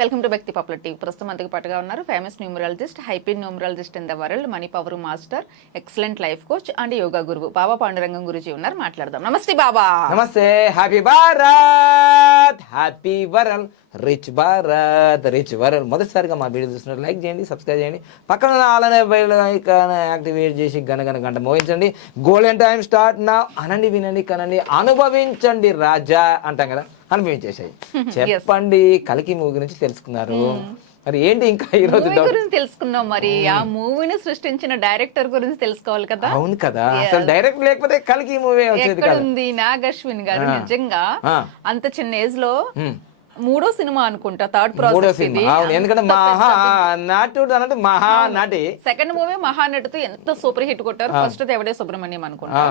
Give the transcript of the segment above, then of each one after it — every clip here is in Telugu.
Welcome to Bhakti popular TV. ప్రస్తుతం మనతో పాటుగా ఉన్నారు ఫేమస్ న్యూమరాలజిస్ట్, హైపీ numerologist in the world, money power master, excellent life coach and yoga గురువు బాబా పాండురంగం గురుజీ ఉన్నారు. మాట్లాడదాం. నమస్తే బాబా. నమస్తే. Happy Bharat, happy world, rich Bharat, rich world. మొదటిసారిగా మా వీడియో చూస్తున్నారు లైక్ చేయండి, సబ్స్క్రైబ్ చేయండి, పక్కన అలానే యాక్టివేట్ చేసి గంట మోగించండి. గోల్డెన్ టైం స్టార్ట్ నా. అనండి, వినండి, కనండి, అనుభవించండి రాజా అంటాం కదా, అనుభవించేసాయి. చెప్పండి, కల్కి మూవీ గురించి తెలుసుకున్నారు. మరి ఏంటి ఇంకా ఈ రోజు గురించి తెలుసుకున్నాం. మరి ఆ మూవీని సృష్టించిన డైరెక్టర్ గురించి తెలుసుకోవాలి కదా. అవును కదా, అసలు డైరెక్టర్ లేకపోతే కల్కి మూవీ వచ్చేది కదా. ఉంది నాగ్ అశ్విన్ గారు నిజంగా అంత చిన్న ఏజ్ లో మూడో సినిమా అనుకుంటా, థర్డ్ ప్రాజెక్ట్ ఇది. ఎందుకంటే మహా నటుడు అన్నట్టు మహా నటి. సెకండ్ మూవీ మహానటితో ఎంత సూపర్ హిట్ కొట్టారు. ఫస్ట్ ఎవడే సుబ్రహ్మణ్యం అనుకుంటా.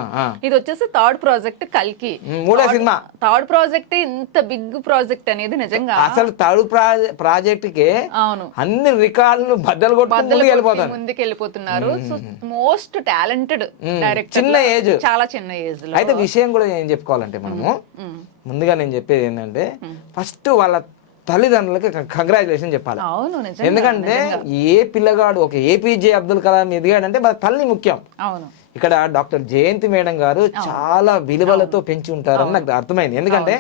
ఇది వచ్చేసి థర్డ్ ప్రాజెక్ట్ కల్కి, మూడో సినిమా. థర్డ్ ప్రాజెక్ట్ ఇంత బిగ్ ప్రాజెక్ట్ అనేది నిజంగా అసలు థర్డ్ ప్రాజెక్ట్ కి అవును అన్ని రికార్డులు బద్దలు కొట్టి ముందుకు వెళ్ళిపోతున్నారు. మోస్ట్ టాలెంటెడ్ డైరెక్టర్, చిన్న ఏజ్, చాలా చిన్న ఏజ్ లో. అయితే విషయం కూడా ఏం చెప్పుకోవాలంటే మనము ముందుగా నేను చెప్పేది ఏంటంటే ఫస్ట్ వాళ్ళ తల్లిదండ్రులకి కంగ్రాచులేషన్ చెప్పాలి. ఎందుకంటే ఏ పిల్లగాడు ఒక ఏపీజే అబ్దుల్ కలాం ఎదిగాడంటే వాళ్ళ తల్లి ముఖ్యం. ఇక్కడ డాక్టర్ జయంతి మేడం గారు చాలా విలువలతో పెంచి ఉంటారని నాకు అర్థమైంది. ఎందుకంటే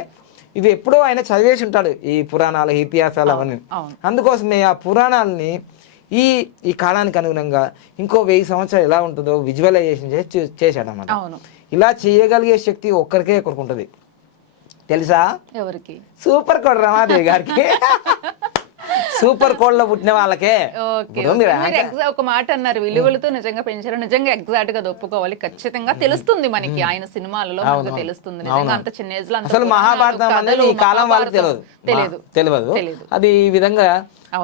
ఇది ఎప్పుడో ఆయన చదివేసి ఉంటాడు, ఈ పురాణాలు, ఇతిహాసాలు అవన్నీ. అందుకోసమే ఆ పురాణాలని ఈ కాలానికి అనుగుణంగా ఇంకో 1000 సంవత్సరాలు ఎలా ఉంటుందో విజువలైజేషన్ చేశాడు అన్నమాట. ఇలా చేయగలిగే శక్తి ఒక్కరికే ఉంటుంది, తెలుసా? ఎవరికి? సూపర్ కోడ్ రమాదేవి గారికి. సూపర్ కోడ్ లో పుట్టిన వాళ్ళకే. ఒక మాట అన్నారు, విలువలతో నిజంగా పెంచారు. నిజంగా ఎగ్జాక్ట్ గా ఒప్పుకోవాలి. ఖచ్చితంగా తెలుస్తుంది మనకి ఆయన సినిమాలలో తెలుస్తుంది. నిజంగా అంత చిన్న ఏజ్ లో అసలు మహాభారతం అనేది ఈ కాలం వాళ్ళకి తెలియదు. అది ఈ విధంగా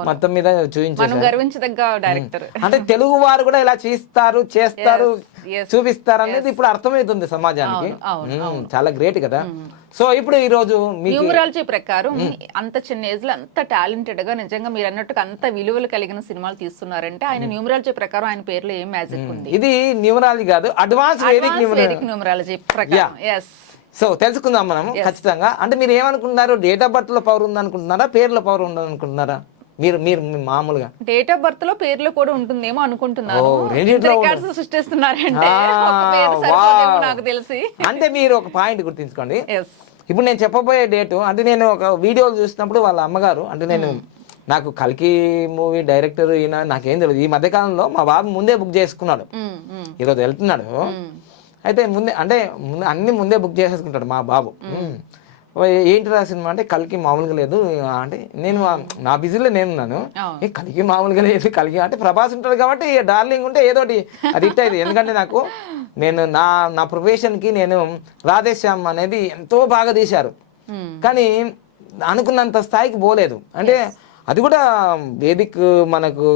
మొత్తం మీద చూపించారు. గర్వించదగ్గ డైరెక్టర్. అంటే తెలుగు వారు కూడా ఇలా చేస్తారు చూపిస్తారు అనేది ఇప్పుడు అర్థమవుతుంది సమాజానికి. చాలా గ్రేట్ కదా. సో ఇప్పుడు ఈ రోజు న్యూమరాలజీ ప్రకారం అంత చిన్న ఏజ్ లో అంత టాలెంటెడ్ గా నిజంగా మీరు అన్నట్టుగా అంత విలువలు కలిగిన సినిమాలు తీస్తున్నారంటే ఆయన న్యూమరాలజీ ప్రకారం ఆయన పేరులో ఏం మ్యాజిక్ ఉంది? ఇది న్యూమరాలజీ కాదు, అడ్వాన్స్ వేదిక్ న్యూమరాలజీ ప్రకారం. సో తెలుసుకుందాం మనం ఖచ్చితంగా. అంటే మీరు ఏమనుకుంటున్నారు, డేట్ ఆఫ్ బర్త్ లో పవర్ ఉందనుకుంటున్నారా, పేర్ల పవర్ ఉందనుకుంటున్నారా? మీరు మామూలుగా డేట్ ఆఫ్ బర్త్ లో పేర్లు కూడా ఉంటుందేమో అనుకుంటున్నారు. నాకు తెలిసి. అంటే మీరు ఒక పాయింట్ గుర్తించుకోండి. ఇప్పుడు నేను చెప్పబోయే డేటు, అంటే నేను ఒక వీడియోలు చూసినప్పుడు వాళ్ళ అమ్మగారు, అంటే నాకు కల్కి మూవీ డైరెక్టర్ ఈయన నాకేం తెలియదు. ఈ మధ్యకాలంలో మా బాబు ముందే బుక్ చేసుకున్నాడు, ఈరోజు వెళ్తున్నాడు. అయితే అన్ని ముందే బుక్ చేసేసుకుంటాడు మా బాబు. ఏంటి రా సినిమా అంటే కల్కి మామూలుగా లేదు. అంటే నేను నా బిజీలో నేనున్నాను, కల్కి మామూలుగా లేదు. కల్కి అంటే ప్రభాస్ ఉంటాడు కాబట్టి డార్లింగ్ ఉంటే ఏదోటి అది హిట్ అయింది. ఎందుకంటే నేను నా ప్రొఫెషన్కి నేను రాధేశ్యామ్ అనేది ఎంతో బాగా తీశారు, కానీ అనుకున్నంత స్థాయికి పోలేదు. అంటే అది కూడా వేదిక్ మనకు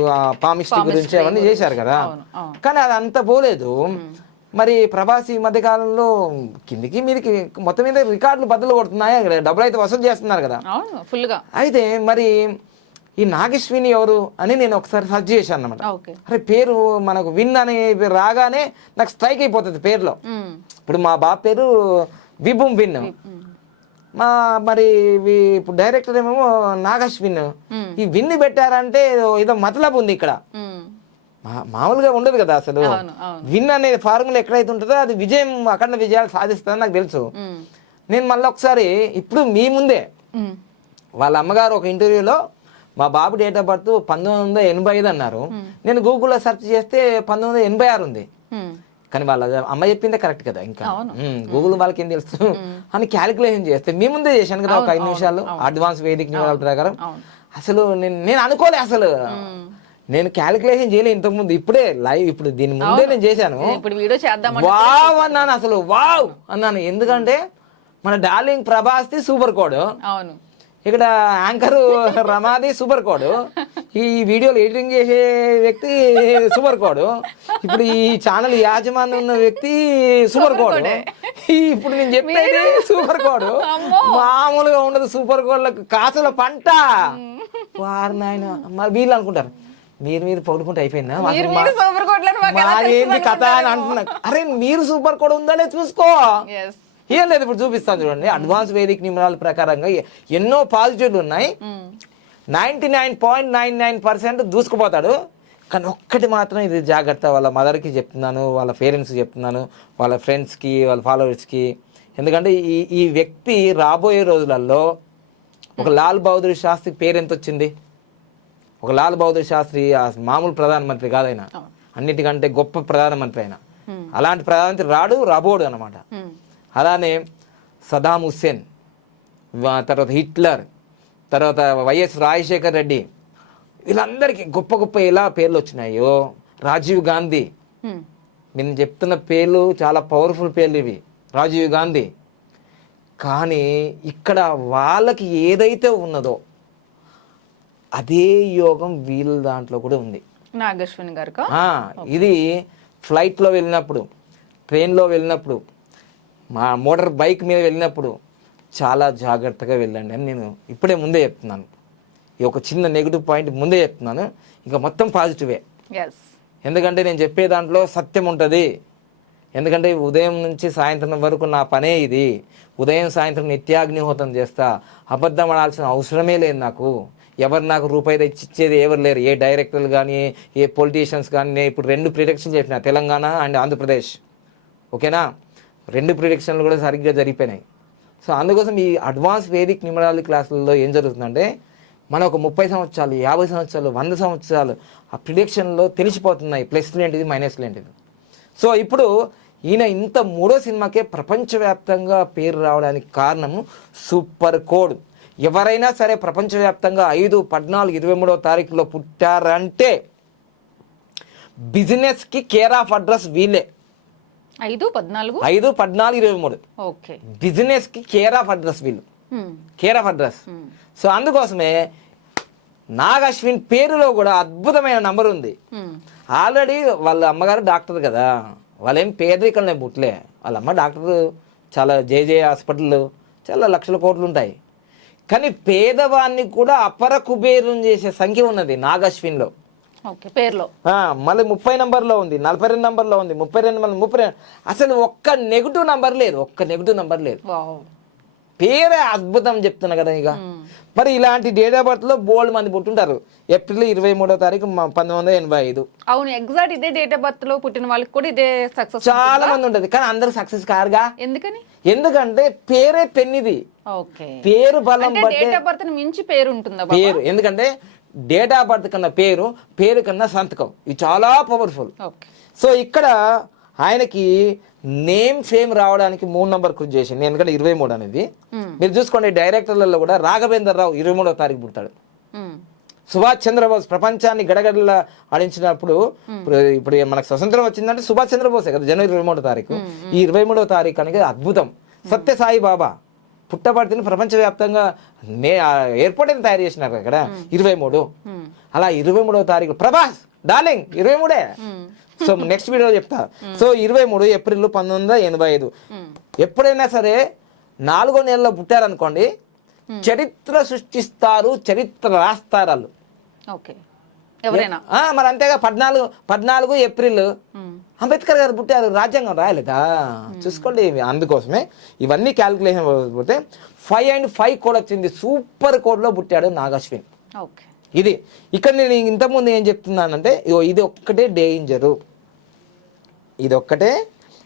పామిస్ట్రీ గురించి అవన్నీ చేశారు కదా, కానీ అది అంత పోలేదు. మరి ప్రభాస్ ఈ మధ్య కాలంలో కిందికి మీదికి మొత్తం మీద రికార్డులు బద్దలు కొడుతున్నాయి, డబ్బులు అయితే వసూలు చేస్తున్నారు కదా ఫుల్ గా. అయితే మరి ఈ నాగేశ్విని ఎవరు అని నేను ఒకసారి సెర్చ్ చేశాను అనమాట. అరే పేరు మనకు విన్ అని రాగానే నాకు స్ట్రైక్ అయిపోతుంది పేరులో. ఇప్పుడు మా బాబు పేరు విభుం విన్, మరి ఇప్పుడు డైరెక్టర్ ఏమేమో నాగశ్విన్. ఈ విన్ పెట్టారంటే ఏదో మతలబు ఉంది ఇక్కడ, మామూలుగా ఉండదు కదా. అసలు విన్ అనే ఫార్ములా ఎక్కడైతే ఉంటుందో అది విజయం, అఖండ విజయాలు సాధిస్తుందని నాకు తెలుసు. నేను మళ్ళీ ఒకసారి ఇప్పుడు మీ ముందే వాళ్ళ అమ్మగారు ఒక ఇంటర్వ్యూలో మా బాబు డేట్ ఆఫ్ బర్త్ 1985 అన్నారు. నేను గూగుల్లో సెర్చ్ చేస్తే 1986 ఉంది. కానీ వాళ్ళ అమ్మ చెప్పిందే కరెక్ట్ కదా, ఇంకా గూగుల్ వాళ్ళకి ఏం తెలుసు అని క్యాలిక్యులేషన్ చేస్తే మీ ముందే చేశాను కదా ఒక 5 నిమిషాలు అడ్వాన్స్ వేదిక ప్రకారం. అసలు నేను అనుకోలే, అసలు నేను క్యాలిక్యులేషన్ చేయలేదు ఇంతకుముందు. ఇప్పుడే లైవ్, ఇప్పుడు దీని ముందే నేను చేశాను. వావ్ అన్నాను, అసలు వావ్ అన్నాను. ఎందుకంటే మన డార్లింగ్ ప్రభాస్ది సూపర్ కోడ్, ఇక్కడ యాంకర్ రమాది సూపర్ కోడ్, ఈ వీడియోలు ఎడిటింగ్ చేసే వ్యక్తి సూపర్ కోడ్, ఇప్పుడు ఈ ఛానల్ యాజమాన్యం ఉన్న వ్యక్తి సూపర్ కోడ్, ఇప్పుడు నేను చెప్పేది సూపర్ కోడ్. మామూలుగా ఉండదు సూపర్ కోడ్లకు కాసుల పంట. వారు నాయన మరి వీళ్ళు అనుకుంటారు మీరు పడుకుంటే అయిపోయిందా ఏంటి కథ అని అంటున్నా. అరే మీరు సూపర్ కోడ్ ఉందనే చూసుకో. ఏం లేదు, ఇప్పుడు చూపిస్తాను చూడండి. అడ్వాన్స్ వేదిక్ న్యూమరాలజీ ప్రకారంగా ఎన్నో పాజిటివ్లు ఉన్నాయి, 99.99% దూసుకుపోతాడు. కానీ ఒక్కటి మాత్రం ఇది జాగ్రత్త, వాళ్ళ మదర్కి చెప్తున్నాను, వాళ్ళ పేరెంట్స్కి చెప్తున్నాను, వాళ్ళ ఫ్రెండ్స్కి, వాళ్ళ ఫాలోవర్స్కి. ఎందుకంటే ఈ వ్యక్తి రాబోయే రోజులలో ఒక లాల్ బహదూర్ శాస్త్రి పేరు ఎంత వచ్చింది. ఒక లాల్ బహదూర్ శాస్త్రి మామూలు ప్రధానమంత్రి కాదైనా, అన్నిటికంటే గొప్ప ప్రధానమంత్రి అయినా. అలాంటి ప్రధానమంత్రి రాబోడు అనమాట. అలానే సదాం హుస్సేన్, తర్వాత హిట్లర్, తర్వాత వైఎస్ రాజశేఖర్ రెడ్డి, వీళ్ళందరికీ గొప్ప గొప్ప ఎలా పేర్లు వచ్చినాయో. రాజీవ్ గాంధీ, నేను చెప్తున్న పేర్లు చాలా పవర్ఫుల్ పేర్లు ఇవి, రాజీవ్ గాంధీ. కానీ ఇక్కడ వాళ్ళకి ఏదైతే ఉన్నదో అదే యోగం వీళ్ళ దాంట్లో కూడా ఉంది. నాగశ్విని గారు ఇది ఫ్లైట్లో వెళ్ళినప్పుడు, ట్రైన్లో వెళ్ళినప్పుడు, మా మోటార్ బైక్ మీద వెళ్ళినప్పుడు చాలా జాగ్రత్తగా వెళ్ళండి అని నేను ఇప్పుడే ముందే చెప్తున్నాను. ఈ ఒక చిన్న నెగిటివ్ పాయింట్ ముందే చెప్తున్నాను, ఇంకా మొత్తం పాజిటివే. ఎందుకంటే నేను చెప్పే దాంట్లో సత్యం ఉంటుంది. ఎందుకంటే ఉదయం నుంచి సాయంత్రం వరకు నా పనే ఇది. ఉదయం సాయంత్రం నిత్యాగ్నిహోత్రం చేస్తా, అబద్ధం ఆడాల్సిన అవసరమే లేదు నాకు. ఎవరు నాకు రూపాయి తెచ్చిచ్చేది ఎవరు లేరు, ఏ డైరెక్టర్లు కానీ, ఏ పొలిటీషియన్స్ కానీ. నేను ఇప్పుడు 2 ప్రిడిక్షన్స్ చెప్పిన, తెలంగాణ అండ్ ఆంధ్రప్రదేశ్. ఓకేనా, 2 ప్రిడిక్షన్లు కూడా సరిగ్గా జరిగిపోయినాయి. సో అందుకోసం ఈ అడ్వాన్స్ వేదిక్ న్యూమరాలజీ క్లాసులలో ఏం జరుగుతుందంటే, మన ఒక 30 సంవత్సరాలు, 50 సంవత్సరాలు, 100 సంవత్సరాలు ఆ ప్రిడిక్షన్లో తెలిసిపోతున్నాయి, ప్లస్లు ఏంటిది, మైనస్లు ఏంటిది. సో ఇప్పుడు ఈయన ఇంత 3వ సినిమాకే ప్రపంచవ్యాప్తంగా పేరు రావడానికి కారణము సూపర్ కోడ్. ఎవరైనా సరే ప్రపంచవ్యాప్తంగా 5, 14, 23వ తారీఖులో పుట్టారంటే బిజినెస్కి కేర్ ఆఫ్ అడ్రస్ వీళ్ళే. 5, 14, 23 బిజినెస్కి కేర్ ఆఫ్ అడ్రస్ వీళ్ళు, కేర్ ఆఫ్ అడ్రస్. సో అందుకోసమే నాగశ్విన్ పేరులో కూడా అద్భుతమైన నంబర్ ఉంది. ఆల్రెడీ వాళ్ళ అమ్మగారు డాక్టర్ కదా, వాళ్ళేం పేదరికంలో పుట్టలే. వాళ్ళ అమ్మ డాక్టర్, చాలా జే హాస్పిటల్, చాలా లక్షల కోట్లు ఉంటాయి. కానీ పేదవాన్ని కూడా అపర కుబేరం చేసే సంఖ్య ఉన్నది నాగశ్విన్లో పేరులో. మళ్ళీ 30 నంబర్లో ఉంది, 42 నంబర్లో ఉంది, 32. అసలు ఒక్క నెగిటివ్ నంబర్ లేదు, పేరే అద్భుతం చెప్తున్నా కదా. ఇక మరి ఇలాంటి డేట్ ఆఫ్ బర్త్ లో బోల్డ్ మంది పుట్టుంటారు. ఏప్రిల్ 23వ తారీఖు 1985. అవును, ఎగ్జాక్ట్ ఇదే డేట్ ఆఫ్ బర్త్ లో పుట్టిన వాళ్ళకి కూడా ఇదే సక్సెస్ చాలా మంది ఉంటది. కానీ అందరూ సక్సెస్ కారుగా. ఎందుకంటే పేరే పెన్నిది, పేరు బలం డేట్ ఆఫ్ బర్త్ మించి పేరు ఉంటుందా పేరు. ఎందుకంటే డేట్ ఆఫ్ బర్త్ కన్నా పేరు కన్నా సంతకం, ఇది చాలా పవర్ఫుల్. సో ఇక్కడ ఆయనకి నేమ్ ఫేమ్ రావడానికి 3 నంబర్ కృషి చేసింది. ఎందుకంటే 23 అనేది మీరు చూసుకోండి, డైరెక్టర్లలో కూడా రాఘవేంద్ర రావు 23వ తారీఖు పుడతాడు. సుభాష్ చంద్రబోస్ ప్రపంచాన్ని గడగడలా ఆడించినప్పుడు, ఇప్పుడు మనకు స్వతంత్రం వచ్చిందంటే సుభాష్ చంద్రబోసే కదా, జనవరి 23వ తారీఖు. ఈ 23వ తారీఖు అనేది అద్భుతం. సత్యసాయి బాబా పుట్టపర్తిని ప్రపంచవ్యాప్తంగా ఎయిర్పోర్ట్ అని తయారు చేసినారు ఇక్కడ 23. అలా 23వ తారీఖు ప్రభాస్ డార్లింగ్ 23. సో నెక్స్ట్ వీడియోలో చెప్తా. So 23 April 1985. ఎప్పుడైనా సరే 4వ నెలలో పుట్టారనుకోండి, చరిత్ర సృష్టిస్తారు, చరిత్ర రాస్తారు వాళ్ళు. మరి అంతేగా 14 ఏప్రిల్ అంబేద్కర్ గారు పుట్టారు, రాజ్యాంగం రాయలేదా? చూసుకోండి. అందుకోసమే ఇవన్నీ క్యాల్కులేషన్ పోతే 5 and 5 కోడ్ వచ్చింది. సూపర్ కోడ్ లో పుట్టాడు నాగశ్విన్. ఇది ఇక్కడ నేను ఇంతకుముందు ఏం చెప్తున్నానంటే, ఇది ఒక్కటే డేంజరు, ఇది ఒక్కటే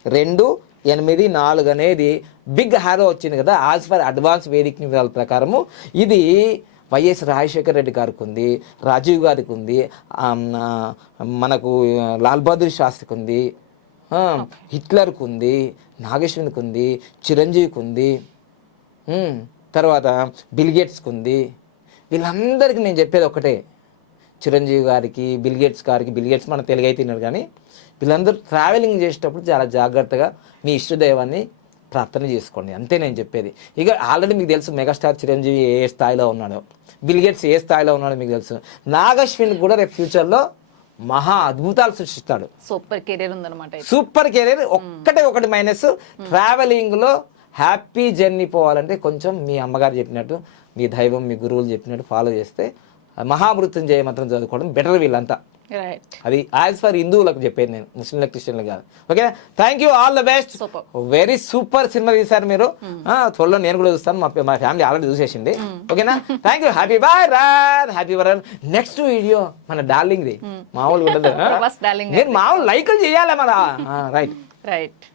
2, 8, 4 అనేది బిగ్ హారో వచ్చింది కదా. యాజ్ ఫర్ అడ్వాన్స్ వేదిక్ న్యూమరాల ప్రకారము ఇది వైఎస్ రాజశేఖర్ రెడ్డి గారికి ఉంది, రాజీవ్ గారికి ఉంది, మనకు లాల్ బహదూర్ శాస్త్రికి ఉంది, హిట్లర్కి ఉంది, నాగేశ్వరికి ఉంది, చిరంజీవికి ఉంది, తర్వాత బిల్గేట్స్కి ఉంది. వీళ్ళందరికీ నేను చెప్పేది ఒకటే, చిరంజీవి గారికి, బిల్గేట్స్ మన తెలుగు అయితే తిన్నారు. కానీ వీళ్ళందరూ ట్రావెలింగ్ చేసేటప్పుడు చాలా జాగ్రత్తగా మీ ఇష్టదైవాన్ని ప్రార్థన చేసుకోండి, అంతే నేను చెప్పేది. ఇక ఆల్రెడీ మీకు తెలుసు మెగాస్టార్ చిరంజీవి ఏ స్థాయిలో ఉన్నాడో, బిల్గేట్స్ ఏ స్థాయిలో ఉన్నాడో మీకు తెలుసు. నాగశ్విన్ కూడా రేపు ఫ్యూచర్లో మహా అద్భుతాలు సృష్టిస్తాడు. సూపర్ కెరీర్ ఉందన్నమాట. Super career. ఒకటి మైనస్, ట్రావెలింగ్లో హ్యాపీ జర్నీ పోవాలంటే కొంచెం మీ అమ్మగారు చెప్పినట్టు, మీ దైవం, మీ గురువులు చెప్పినట్టు ఫాలో చేస్తే మహామృత్యుంజయ మంత్రం చదువుకోవడం బెటర్ వీళ్ళంతా. రైట్. అది యాజ్ ఫర్ హిందువులకు చెప్పేది, నేను ముస్లింలకు క్రిస్టియన్లకు కాదు. Okay, thank you, all the best. Super. Very super cinema తీశారు మీరు. త్వరలో నేను కూడా చూస్తాను, మా ఫ్యామిలీ ఆల్రెడీ చూసేసింది. ఓకేనా, థ్యాంక్ యూ, హ్యాపీ బాయ్ రాన్, హ్యాపీ వరన్. నెక్స్ట్ వీడియో మన డార్లింగ్ ది, మామూలుగా ఉండదు. ప్రభాస్ darling నేను మామూలు లైకులు చేయాలి మన. రైట్. రైట్.